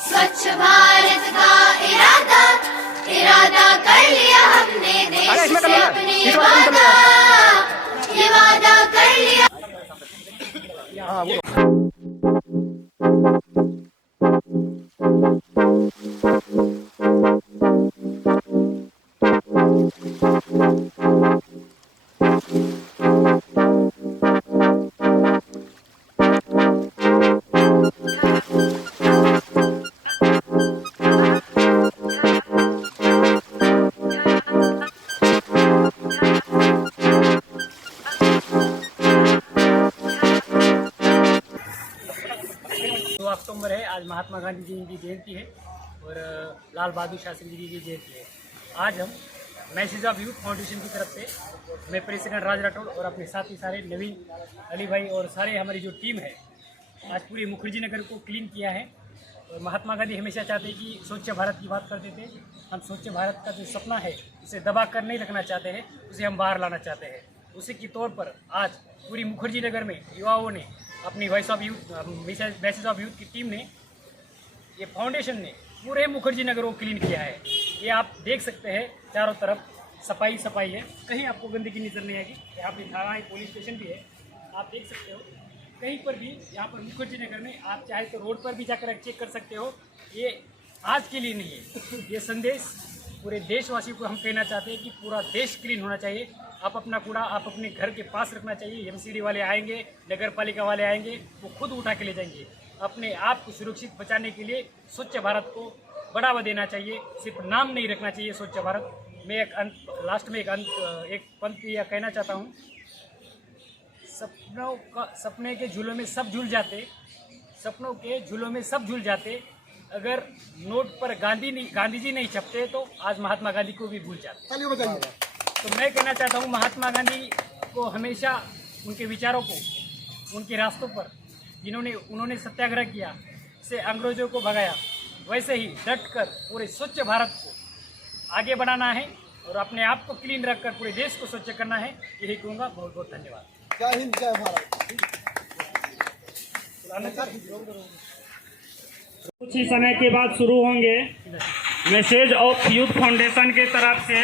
स्वच्छ भारत का इरादा इरादा कर लिया हमने देश से अपने वादा ये वादा कर लिया। अक्टूबर है, आज महात्मा गांधी जी की जयंती है और लाल बहादुर शास्त्री जी की जयंती है। आज हम मैसेज ऑफ यूथ फाउंडेशन की तरफ से मैं प्रेसिडेंट राज राठौड़ और अपने साथी सारे नवीन अली भाई और सारे हमारी जो टीम है आज पूरे मुखर्जी नगर को क्लीन किया है। और महात्मा गांधी हमेशा चाहते कि स्वच्छ भारत की बात करते थे। हम स्वच्छ भारत का जो सपना है उसे दबा कर नहीं रखना चाहते हैं, उसे हम बाहर लाना चाहते हैं। उसी के तौर पर आज पूरी मुखर्जी नगर में युवाओं ने अपनी voice of youth message of youth की टीम ने ये फाउंडेशन ने पूरे मुखर्जी नगर को क्लीन किया है। ये आप देख सकते हैं चारों तरफ सफाई सफाई है, कहीं आपको गंदगी नजर नहीं आएगी। यहाँ पे थाना है, पुलिस स्टेशन भी है, आप देख सकते हो। कहीं पर भी यहाँ पर मुखर्जी नगर में आप चाहे तो रोड पर भी जाकर चेक कर सकते हो। ये आज के लिए नहीं है, ये संदेश पूरे देशवासियों को हम कहना चाहते हैं कि पूरा देश क्लीन होना चाहिए। आप अपना कूड़ा आप अपने घर के पास रखना चाहिए। एमसीडी वाले आएंगे, नगर पालिका वाले आएंगे, वो खुद उठा के ले जाएंगे। अपने आप को सुरक्षित बचाने के लिए स्वच्छ भारत को बढ़ावा देना चाहिए, सिर्फ नाम नहीं रखना चाहिए स्वच्छ भारत। मैं एक लास्ट में एक पंक्ति यह कहना चाहता हूँ, सपने के झूलों में सब झूल जाते, सपनों के झूलों में सब झूल जाते। अगर नोट पर गांधी जी नहीं छपते तो आज महात्मा गांधी को भी भूल जाते। तो मैं कहना चाहता हूँ महात्मा गांधी को हमेशा उनके विचारों को, उनके रास्तों पर उन्होंने सत्याग्रह किया, से अंग्रेजों को भगाया, वैसे ही डट कर पूरे स्वच्छ भारत को आगे बढ़ाना है और अपने आप को क्लीन रखकर पूरे देश को स्वच्छ करना है। यही कहूँगा। बहुत बहुत धन्यवाद। जय हिंद, जय भारत। कुछ ही समय के बाद शुरू होंगे मैसेज ऑफ यूथ फाउंडेशन के तरफ से,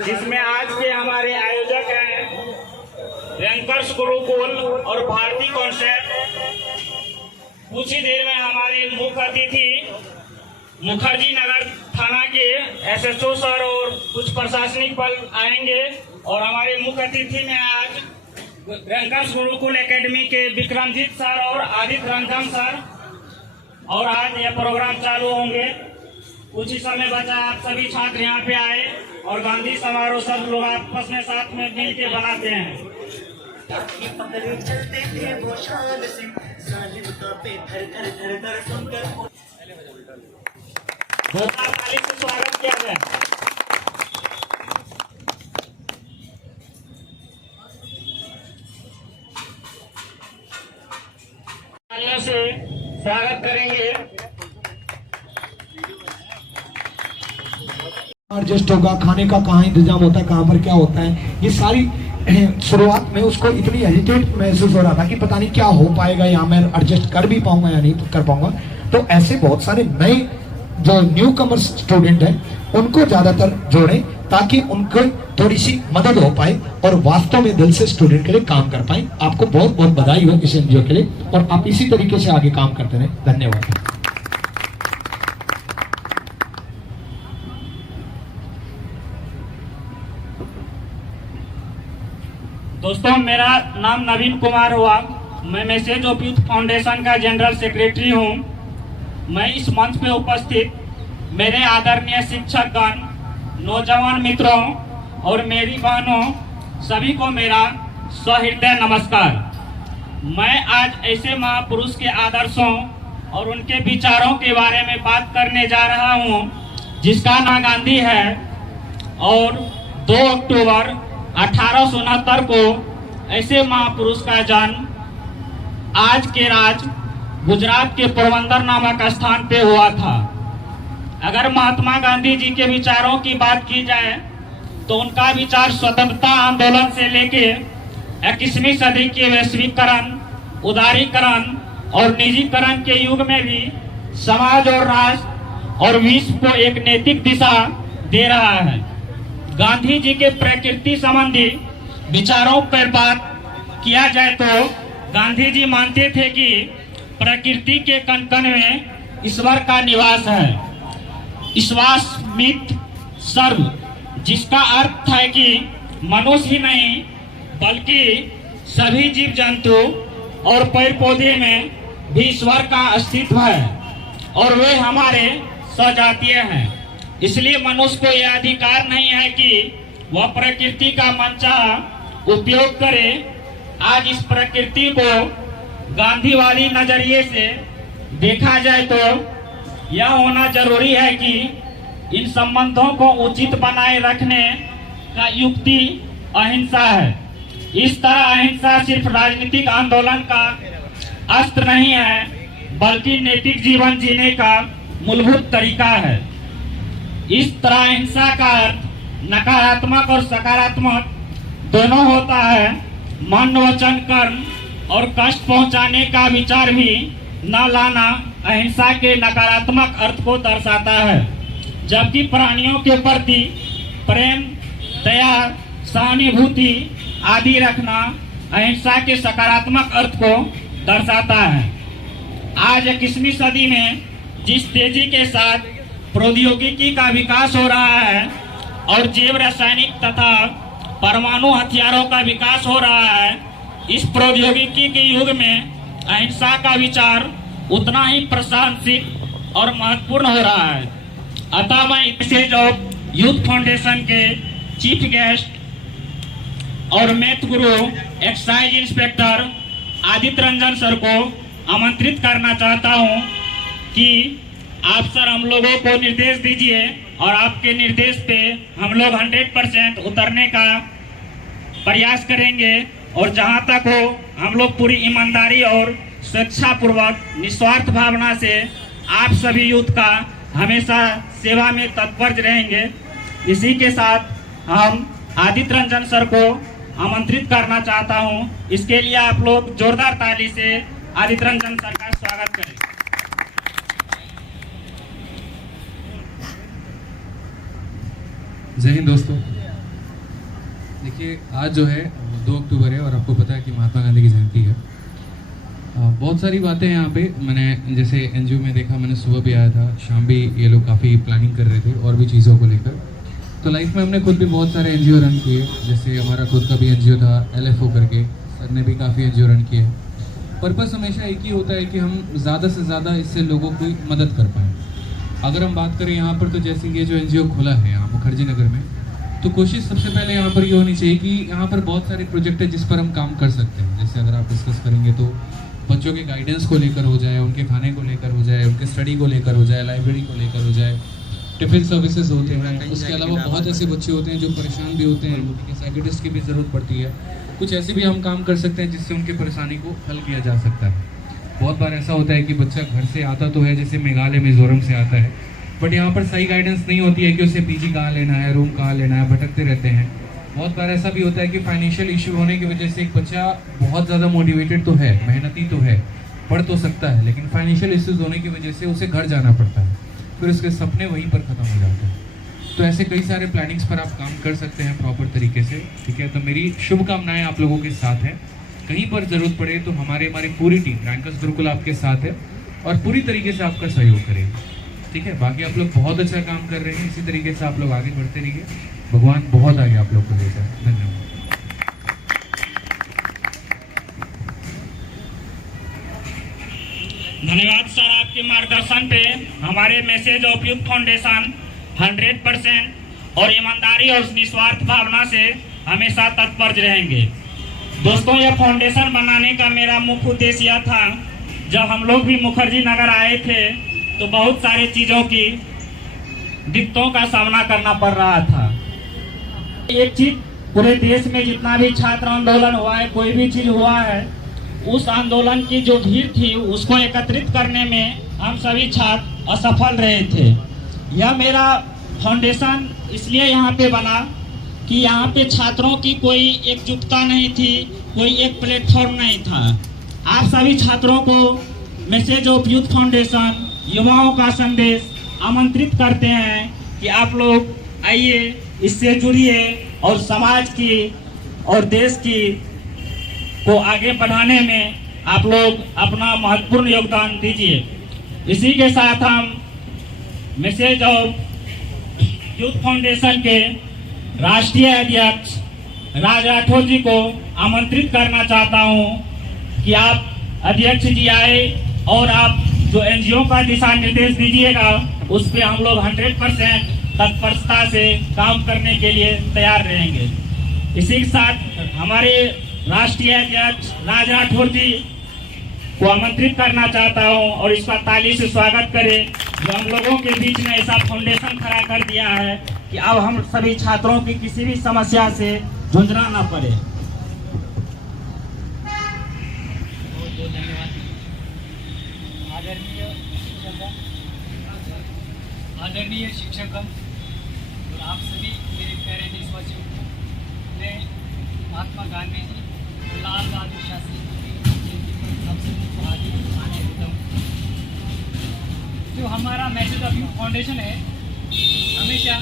जिसमें आज के हमारे आयोजक हैं रैंकर्स गुरुकुल और भारती कॉन्सेप्ट। कुछ ही देर में हमारे मुख्य अतिथि मुखर्जी नगर थाना के एसएचओ सर और कुछ प्रशासनिक बल आएंगे। और हमारे मुख्य अतिथि में आज रैंकर्स गुरुकुल एकेडमी के विक्रमजीत सर और आदित्य रंजन सर। और आज यह प्रोग्राम चालू होंगे। कुछ ही समय बचा, आप सभी छात्र यहाँ पे आए और गांधी समारोह सब लोग आपस में साथ में मिल के बनाते हैं। चलते थे वो शान से, सालिम का पे धर धर धर धर सुनकर ताली से स्वागत किया जाए। तालियों से स्वागत करेंगे। एडजस्ट होगा, खाने का कहाँ इंतजाम होता है, कहाँ पर क्या होता है, ये सारी शुरुआत में उसको इतनी हेजिटेट महसूस हो रहा था कि पता नहीं क्या हो पाएगा, या मैं एडजस्ट कर भी पाऊंगा या नहीं कर पाऊंगा। तो ऐसे बहुत सारे नए जो न्यू कमर्स स्टूडेंट हैं उनको ज्यादातर जोड़ें ताकि उनको थोड़ी सी मदद हो पाए और वास्तव में दिल से स्टूडेंट के लिए काम कर पाए। आपको बहुत बहुत बधाई हो इस एनजीओ के लिए और आप इसी तरीके से आगे काम करते रहें। धन्यवाद। दोस्तों, मेरा नाम नवीन कुमार हुआ। मैं मैसेज ऑफ यूथ फाउंडेशन का जनरल सेक्रेटरी हूं। मैं इस मंच पे उपस्थित मेरे आदरणीय शिक्षकगण, नौजवान मित्रों और मेरी बहनों सभी को मेरा सहृदय नमस्कार। मैं आज ऐसे महापुरुष के आदर्शों और उनके विचारों के बारे में बात करने जा रहा हूं जिसका नाम गांधी है। और 2 अक्टूबर 1869 को ऐसे महापुरुष का जन्म आज के राज्य गुजरात के पोरबंदर नामक स्थान पे हुआ था। अगर महात्मा गांधी जी के विचारों की बात की जाए तो उनका विचार स्वतंत्रता आंदोलन से लेके 21वीं सदी के वैश्वीकरण, उदारीकरण और निजीकरण के युग में भी समाज और राष्ट्र और विश्व को एक नैतिक दिशा दे रहा है। गांधी जी के प्रकृति संबंधी विचारों पर बात किया जाए तो गांधी जी मानते थे कि प्रकृति के कण कण में ईश्वर का निवास है। ईश्वासमित सर्व, जिसका अर्थ है कि मनुष्य ही नहीं बल्कि सभी जीव जंतु और पेड़ पौधे में भी ईश्वर का अस्तित्व है और वे हमारे सजातीय हैं। इसलिए मनुष्य को यह अधिकार नहीं है कि वह प्रकृति का मनचाहा उपयोग करे। आज इस प्रकृति को गांधीवादी नजरिए से देखा जाए तो यह होना जरूरी है कि इन संबंधों को उचित बनाए रखने का युक्ति अहिंसा है। इस तरह अहिंसा सिर्फ राजनीतिक आंदोलन का अस्त्र नहीं है बल्कि नैतिक जीवन जीने का मूलभूत तरीका है। इस तरह अहिंसा का अर्थ नकारात्मक और सकारात्मक दोनों होता है। मन, वचन, कर्म और कष्ट पहुंचाने का विचार भी न लाना अहिंसा के नकारात्मक अर्थ को दर्शाता है, जबकि प्राणियों के प्रति प्रेम, दया, सहानुभूति आदि रखना अहिंसा के सकारात्मक अर्थ को दर्शाता है। आज 21वीं सदी में जिस तेजी के साथ प्रौद्योगिकी का विकास हो रहा है और जैव रासायनिक तथा परमाणु हथियारों का विकास हो रहा है, इस प्रौद्योगिकी के युग में अहिंसा का विचार उतना ही प्रशंसित और महत्वपूर्ण हो रहा है। अतः मैं मैसेज ऑफ यूथ फाउंडेशन के चीफ गेस्ट और मैथ गुरु excise inspector Aditya Ranjan sir को आमंत्रित करना चाहता हूं कि आप सर हम लोगों को निर्देश दीजिए और आपके निर्देश पे हम लोग 100% उतरने का प्रयास करेंगे और जहां तक हो हम लोग पूरी ईमानदारी और स्वेच्छापूर्वक निस्वार्थ भावना से आप सभी यूथ का हमेशा सेवा में तत्पर रहेंगे। इसी के साथ हम आदित्य रंजन सर को आमंत्रित करना चाहता हूं। इसके लिए आप लोग जोरदार ताली से आदित्य रंजन सर का स्वागत करें। जय हिंद दोस्तों। देखिए आज जो है 2 अक्टूबर है और आपको पता है कि महात्मा गांधी की जयंती है। बहुत सारी बातें हैं यहाँ पे। मैंने जैसे एनजीओ में देखा, मैंने सुबह भी आया था, शाम भी ये लोग काफ़ी प्लानिंग कर रहे थे और भी चीज़ों को लेकर। तो लाइफ में हमने खुद भी बहुत सारे एनजीओ रन किए, जैसे हमारा खुद का भी एनजीओ था LFO करके, सर ने भी काफ़ी एनजीओ रन किए। पर्पस हमेशा एक ही होता है कि हम ज़्यादा से ज़्यादा इससे लोगों की मदद कर पाएँ। अगर हम बात करें यहाँ पर तो जैसे ये जो एनजीओ खुला है यहाँ मुखर्जी नगर में, तो कोशिश सबसे पहले यहाँ पर ये होनी चाहिए कि यहाँ पर बहुत सारे प्रोजेक्ट है जिस पर हम काम कर सकते हैं। जैसे अगर आप डिस्कस करेंगे तो बच्चों के गाइडेंस को लेकर हो जाए, उनके खाने को लेकर हो जाए, उनके स्टडी को लेकर हो जाए, लाइब्रेरी को लेकर हो जाए, टिफिन सर्विसेज होते हैं। उसके अलावा बहुत ऐसे बच्चे होते हैं जो परेशान भी होते हैं, साइकियाट्रिस्ट की भी ज़रूरत पड़ती है। कुछ ऐसे भी हम काम कर सकते हैं जिससे उनकी परेशानी को हल किया जा सकता है। बहुत बार ऐसा होता है कि बच्चा घर से आता तो है, जैसे मेघालय मिजोरम से आता है, बट यहाँ पर सही गाइडेंस नहीं होती है कि उसे पीजी कहाँ लेना है, रूम कहाँ लेना है, भटकते रहते हैं। बहुत बार ऐसा भी होता है कि फाइनेंशियल इशू होने की वजह से एक बच्चा बहुत ज़्यादा मोटिवेटेड तो है, मेहनती तो है, पढ़ तो सकता है, लेकिन फाइनेंशियल इश्यूज होने की वजह से उसे घर जाना पड़ता है, फिर उसके सपने वहीं पर ख़त्म हो जाते हैं। तो ऐसे कई सारे प्लानिंग्स पर आप काम कर सकते हैं प्रॉपर तरीके से, ठीक है। तो मेरी शुभकामनाएं आप लोगों के साथ हैं। कहीं पर ज़रूरत पड़े तो हमारी पूरी टीम रैंकर्स गुरुकुल आपके साथ है और पूरी तरीके से आपका सहयोग करेगी, ठीक है। बाकी आप लोग बहुत अच्छा काम कर रहे हैं, इसी तरीके से आप लोग आगे बढ़ते रहिए। भगवान बहुत आगे आप लोग को ले जाए। धन्यवाद। धन्यवाद सर, आपके मार्गदर्शन पे हमारे मैसेज ऑफ यूथ फाउंडेशन 100% और ईमानदारी और निस्वार्थ भावना से हमेशा तत्पर रहेंगे। दोस्तों, यह फाउंडेशन बनाने का मेरा मुख्य उद्देश्य यह था, जब हम लोग भी मुखर्जी नगर आए थे तो बहुत सारी चीज़ों की दिक्कतों का सामना करना पड़ रहा था। एक चीज, पूरे देश में जितना भी छात्र आंदोलन हुआ है, कोई भी चीज हुआ है, उस आंदोलन की जो भीड़ थी उसको एकत्रित करने में हम सभी छात्र असफल रहे थे। यह मेरा फाउंडेशन इसलिए यहाँ पे बना कि यहाँ पे छात्रों की कोई एकजुटता नहीं थी, कोई एक प्लेटफॉर्म नहीं था। आप सभी छात्रों को मैसेज ऑफ यूथ फाउंडेशन युवाओं का संदेश आमंत्रित करते हैं कि आप लोग आइए, इससे जुड़िए और समाज की और देश की को आगे बढ़ाने में आप लोग अपना महत्वपूर्ण योगदान दीजिए। इसी के साथ हम मैसेज ऑफ यूथ फाउंडेशन के राष्ट्रीय अध्यक्ष राज राठौर जी को आमंत्रित करना चाहता हूं कि आप अध्यक्ष जी आए और आप जो एनजीओ का दिशा निर्देश दीजिएगा उस पे हम लोग 100% तत्परता से काम करने के लिए तैयार रहेंगे। इसी के साथ हमारे राष्ट्रीय अध्यक्ष राज राठौर जी को आमंत्रित करना चाहता हूं और इसका ताली से स्वागत करें, जो हम लोगों के बीच में ऐसा फाउंडेशन खड़ा कर दिया है कि अब हम सभी छात्रों की किसी भी समस्या से जूझना न पड़े। आदरणीय शिक्षकगण और आप सभी मेरे प्यारे देशवासियों को मैं महात्मा गांधी जी और लाल बहादुर शास्त्री जी की जयंती पर सबसे हार्दिक बधाई देता हूँ। जो हमारा मैसेज ऑफ यूथ फाउंडेशन है, हमेशा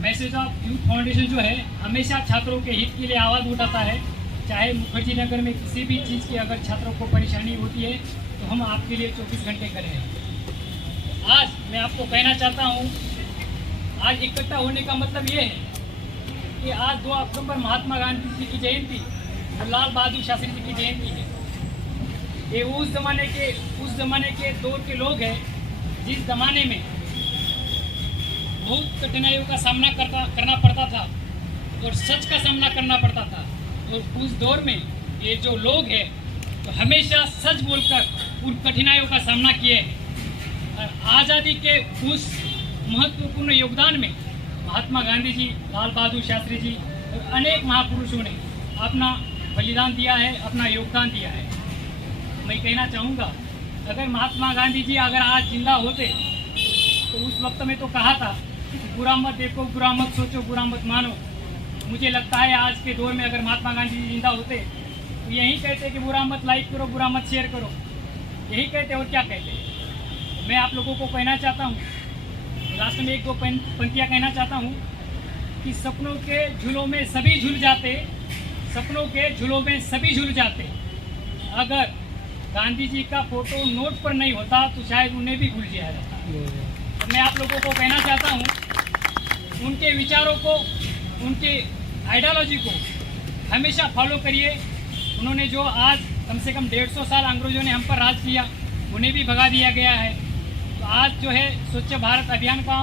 मैसेज ऑफ यूथ फाउंडेशन जो है हमेशा छात्रों के हित के लिए आवाज़ उठाता है। चाहे मुखर्जी नगर में किसी भी चीज़ की अगर छात्रों को परेशानी होती है तो हम आपके लिए 24 घंटे खड़े हैं। आज मैं आपको कहना चाहता हूँ, आज इकट्ठा होने का मतलब ये है कि आज 2 अक्टूबर महात्मा गांधी जी की जयंती और लाल बहादुर शास्त्री जी की जयंती है। ये उस जमाने के दौर के लोग हैं जिस जमाने में बहुत कठिनाइयों का सामना करना पड़ता था और सच का सामना करना पड़ता था। और उस दौर में ये जो लोग हैं तो हमेशा सच बोलकर उन कठिनाइयों का सामना किए हैं। और आज़ादी के उस महत्वपूर्ण योगदान में महात्मा गांधी जी, लाल बहादुर शास्त्री जी और अनेक महापुरुषों ने अपना बलिदान दिया है, अपना योगदान दिया है। मैं कहना चाहूँगा, अगर महात्मा गांधी जी अगर आज जिंदा होते तो उस वक्त में तो कहा था कि बुरा मत देखो, बुरा मत सोचो, बुरा मत मानो। मुझे लगता है आज के दौर में अगर महात्मा गांधी जी जिंदा होते तो यही कहते कि बुरा मत लाइक करो, बुरा मत शेयर करो, यही कहते और क्या कहते। मैं आप लोगों को कहना चाहता हूँ, लास्ट में 1-2 पंक्तियाँ कहना चाहता हूँ कि सपनों के झूलों में सभी झूल जाते, सपनों के झूलों में सभी झूल जाते। अगर गांधी जी का फोटो नोट पर नहीं होता तो शायद उन्हें भी भूल जाया जाता। तो मैं आप लोगों को कहना चाहता हूँ, उनके विचारों को, उनके आइडियोलॉजी को हमेशा फॉलो करिए। उन्होंने जो आज कम से कम 150 साल अंग्रेजों ने हम पर राज किया, उन्हें भी भगा दिया गया है। तो आज जो है स्वच्छ भारत अभियान का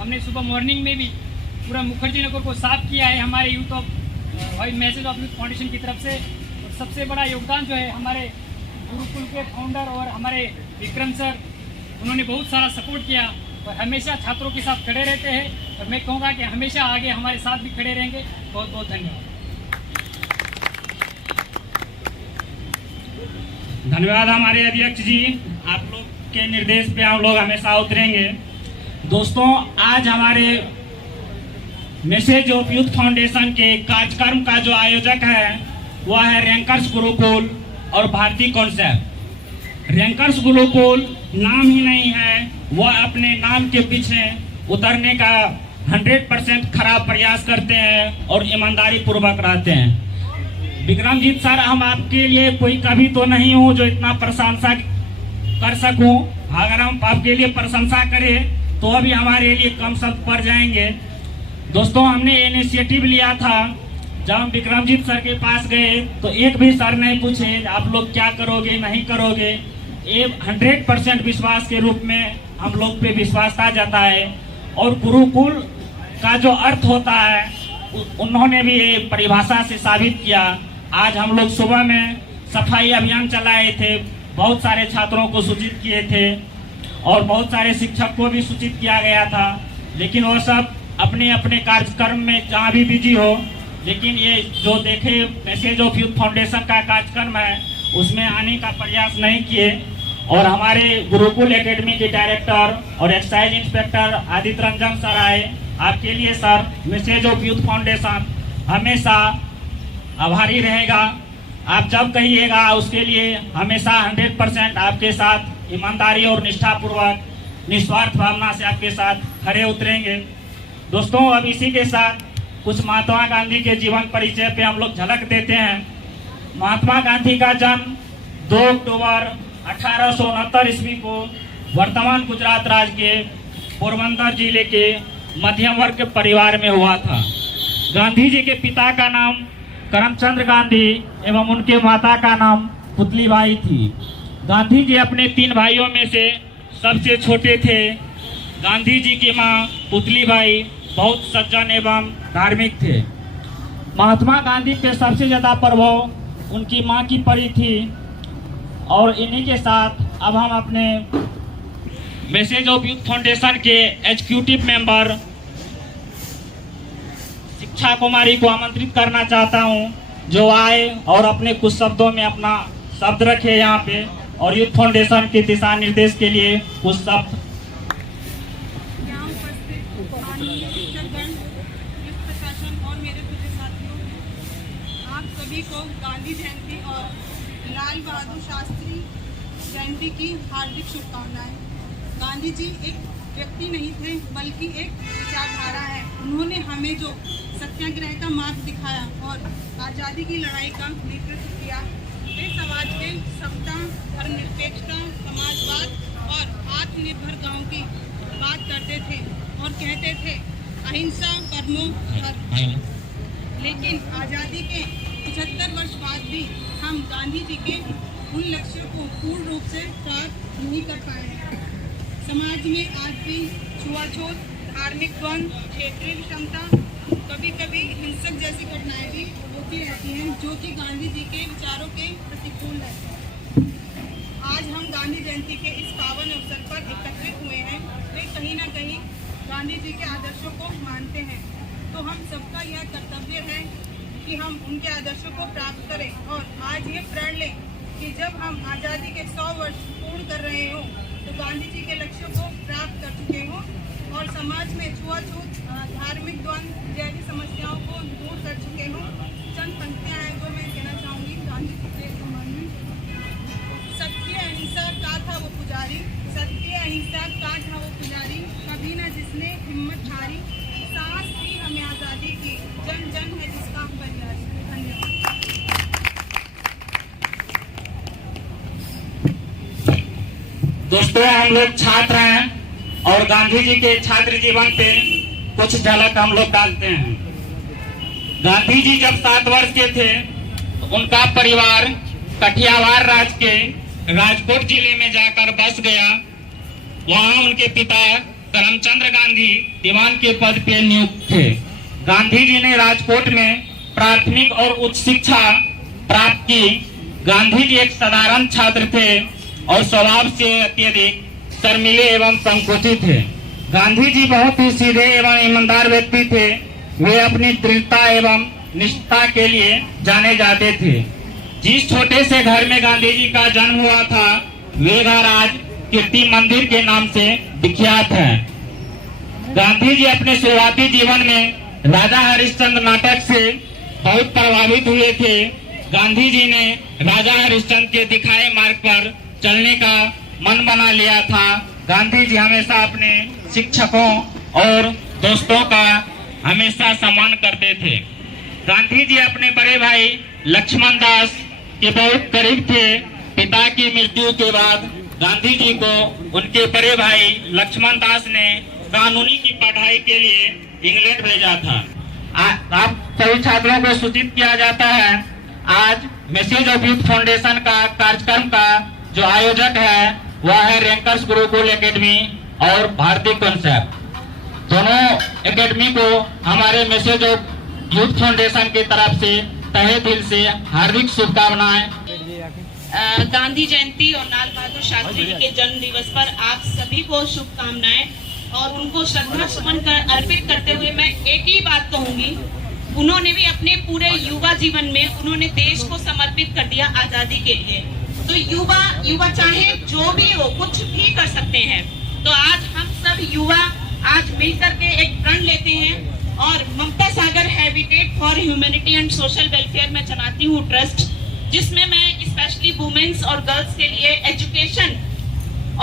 हमने सुबह मॉर्निंग में भी पूरा मुखर्जी नगर को साफ किया है हमारे youth of message of youth foundation की तरफ से। और सबसे बड़ा योगदान जो है हमारे गुरुकुल के फाउंडर और हमारे विक्रम सर, उन्होंने बहुत सारा सपोर्ट किया और हमेशा छात्रों के साथ खड़े रहते हैं। और मैं कहूँगा कि हमेशा आगे हमारे साथ भी खड़े रहेंगे। बहुत बहुत धन्यवाद। धन्यवाद हमारे अध्यक्ष जी, आप लोग के निर्देश पे हम लोग हमेशा उतरेंगे। दोस्तों, आज हमारे मैसेज ऑफ यूथ फाउंडेशन के कार्यक्रम का जो आयोजक है वह है रैंकर्स गुरुकुल और भारतीय कॉन्सेप्ट। रैंकर्स गुरुकुल नाम ही नहीं है, वह अपने नाम के पीछे उतरने का 100% खराब प्रयास करते हैं और ईमानदारी पूर्वक रहते हैं। विक्रमजीत सर, हम आपके लिए कोई कवि तो नहीं हूँ जो इतना प्रशंसा कर सकूं। अगर हम आपके लिए प्रशंसा करें तो अभी हमारे लिए कम शब्द पड़ जाएंगे। दोस्तों, हमने इनिशिएटिव लिया था, जब हम विक्रमजीत सर के पास गए तो एक भी सर नहीं पूछे आप लोग क्या करोगे नहीं करोगे। ये 100% विश्वास के रूप में हम लोग पे विश्वास आ जाता है। और गुरुकुल का जो अर्थ होता है उन्होंने भी ये परिभाषा से साबित किया। आज हम लोग सुबह में सफाई अभियान चलाए थे, बहुत सारे छात्रों को सूचित किए थे और बहुत सारे शिक्षक को भी सूचित किया गया था, लेकिन वो सब अपने अपने कार्यक्रम में जहाँ भी बिजी हो। लेकिन ये जो देखे मैसेज ऑफ यूथ फाउंडेशन का कार्यक्रम है उसमें आने का प्रयास नहीं किए। और हमारे गुरुकुल एकेडमी के डायरेक्टर और excise inspector Aditya Ranjan sir आए। आपके लिए sir message of youth foundation हमेशा आभारी रहेगा। आप जब कहिएगा उसके लिए हमेशा 100% आपके साथ ईमानदारी और निष्ठापूर्वक निस्वार्थ भावना से आपके साथ खड़े उतरेंगे। दोस्तों, अब इसी के साथ कुछ महात्मा गांधी के जीवन परिचय पे हम लोग झलक देते हैं। महात्मा गांधी का जन्म 2 अक्टूबर 1869 ईस्वी को वर्तमान गुजरात राज्य के पोरबंदर जिले के मध्यम वर्ग के परिवार में हुआ था। गांधी जी के पिता का नाम करमचंद गांधी एवं उनके माता का नाम पुतलीबाई थी। गांधी जी अपने 3 भाइयों में से सबसे छोटे थे। गांधी जी की मां पुतलीबाई बहुत सज्जन एवं धार्मिक थे। महात्मा गांधी पे सबसे ज्यादा प्रभाव उनकी मां की पड़ी थी। और इन्हीं के साथ अब हम अपने मैसेज ऑफ यूथ फाउंडेशन के एग्जीक्यूटिव मेंबर शिक्षा कुमारी को आमंत्रित करना चाहता हूं, जो आए और अपने कुछ शब्दों में अपना शब्द रखे यहाँ पे और यूथ फाउंडेशन के दिशा निर्देश के लिए कुछ शब्द। यहाँ उपस्थित माननीय शिक्षकगण, पुलिस प्रशासन और मेरे पूज्य साथियों, आप सभी को गांधी जयंती और लाल बहादुर शास्त्री जयंती की हार्दिक शुभकामनाएं। गांधी जी एक व्यक्ति नहीं थे बल्कि एक विचारधारा है। उन्होंने हमें जो सत्याग्रह का मार्ग दिखाया और आज़ादी की लड़ाई का नेतृत्व किया। वे समाज में समता, धर्मनिरपेक्षता, समाजवाद और आत्मनिर्भर गांव की बात करते थे और कहते थे अहिंसा परमो धर्म। लेकिन आज़ादी के 75 वर्ष बाद भी हम गांधी जी के उन लक्ष्यों को पूर्ण रूप से प्राप्त नहीं कर पाए हैं। समाज में आज भी छुआछूत, धार्मिक द्वंद्व, क्षेत्रीय विषमता, कभी कभी हिंसक जैसी घटनाएं भी होती रहती हैं, जो कि गांधी जी के विचारों के प्रतिकूल है। आज हम गांधी जयंती के इस पावन अवसर पर एकत्रित हुए हैं। वे कहीं ना कहीं गांधी जी के आदर्शों को मानते हैं, तो हम सबका यह कर्तव्य है कि हम उनके आदर्शों को प्राप्त करें और आज ये प्रण लें कि जब हम आज़ादी के 100 वर्ष पूर्ण कर रहे हों तो गांधी जी के लक्ष्यों को प्राप्त कर चुके हों और समाज में छुआछूत, धार्मिक द्वंद्व जैसी समस्याओं को दूर कर चुके हों। चंद पंक्तियां हैं जो मैं कहना चाहूँगी गांधी जी के संबंध में। सत्य अहिंसा का था वो पुजारी, सत्य अहिंसा का था वो पुजारी, कभी न जिसने हिम्मत हारी, सांस दी हमें आज़ादी की, जन जन है जिसका परिवार। धन्यवाद। दोस्तों, हम लोग छात्र हैं और गांधी जी के छात्र जीवन पे कुछ झलक हम लोग डालते हैं। गांधी जी जब 7 वर्ष के थे, उनका परिवार कठियावाड़ राज्य के राजकोट जिले में जाकर बस गया। वहां उनके पिता करमचंद गांधी दीवान के पद पे नियुक्त थे। गांधी जी ने राजकोट में प्राथमिक और उच्च शिक्षा प्राप्त की। गांधी जी एक साधारण छात्र थे और स्वभाव से अत्यधिक शर्मीले एवं संकोचित थे। गांधी जी बहुत ही सीधे एवं ईमानदार व्यक्ति थे। वे अपनी दृढ़ता एवं निष्ठा के लिए जाने जाते थे। जिस छोटे से घर में गांधी जी का जन्म हुआ था, वे घर आज कीर्ति मंदिर के नाम से विख्यात है। गांधी जी अपने शुरुआती जीवन में राजा हरिश्चंद्र नाटक से बहुत प्रभावित हुए थे। गांधी जी ने राजा हरिश्चंद्र के दिखाए मार्ग पर चलने का मन बना लिया था। गांधी जी हमेशा अपने शिक्षकों और दोस्तों का हमेशा सम्मान करते थे। गांधी जी अपने बड़े भाई लक्ष्मण दास के बहुत करीब थे। पिता की मृत्यु के बाद गांधी जी को उनके बड़े भाई लक्ष्मण दास ने कानूनी की पढ़ाई के लिए इंग्लैंड भेजा था। आप सभी छात्रों को सूचित किया जाता है, आज मैसेज ऑफ यूथ फाउंडेशन का कार्यक्रम का जो आयोजक है वह है रैंकर्स गुरुकुल एकेडमी और भारतीय कॉन्सेप्ट। दोनों एकेडमी को हमारे मैसेज ऑफ यूथ फाउंडेशन की तरफ से तहे दिल से हार्दिक शुभकामनाएं। गांधी जयंती और लाल बहादुर शास्त्री जी के जन्म दिवस पर आप सभी को शुभकामनाएं और उनको श्रद्धा सुमन अर्पित करते हुए मैं एक ही बात कहूंगी, उन्होंने भी अपने पूरे युवा जीवन में उन्होंने देश को समर्पित कर दिया आजादी के लिए। तो युवा चाहे जो भी हो कुछ भी कर सकते हैं। तो आज हम सब युवा आज मिलकर के एक प्रण लेते हैं और Mamata Sagar habitat for humanity and social welfare में चलाती हूँ ट्रस्ट, जिसमें मैं स्पेशली वुमेन्स और गर्ल्स के लिए एजुकेशन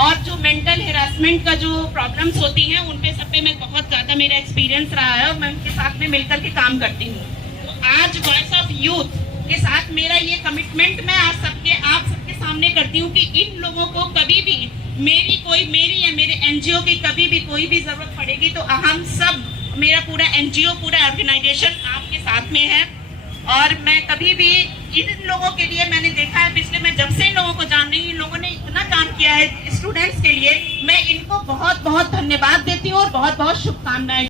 और जो मेंटल हेरासमेंट का जो प्रॉब्लम्स होती हैं उन पे सब पे मैं बहुत ज़्यादा मेरा एक्सपीरियंस रहा है और मैं उनके साथ में मिलकर के काम करती हूँ। तो आज वॉइस ऑफ यूथ के साथ मेरा ये कमिटमेंट मैं आप सबके सामने करती हूँ कि इन लोगों को कभी भी मेरी या मेरे एनजीओ की कभी भी कोई भी जरूरत पड़ेगी तो हम सब, मेरा पूरा एनजीओ, पूरा ऑर्गेनाइजेशन आपके साथ में है। और मैं कभी भी इन लोगों के लिए मैंने देखा है, पिछले मैं जब से इन लोगों को जान रही हूँ, इन लोगों ने इतना काम किया है स्टूडेंट्स के लिए, मैं इनको बहुत बहुत धन्यवाद देती हूँ और बहुत बहुत शुभकामनाएं।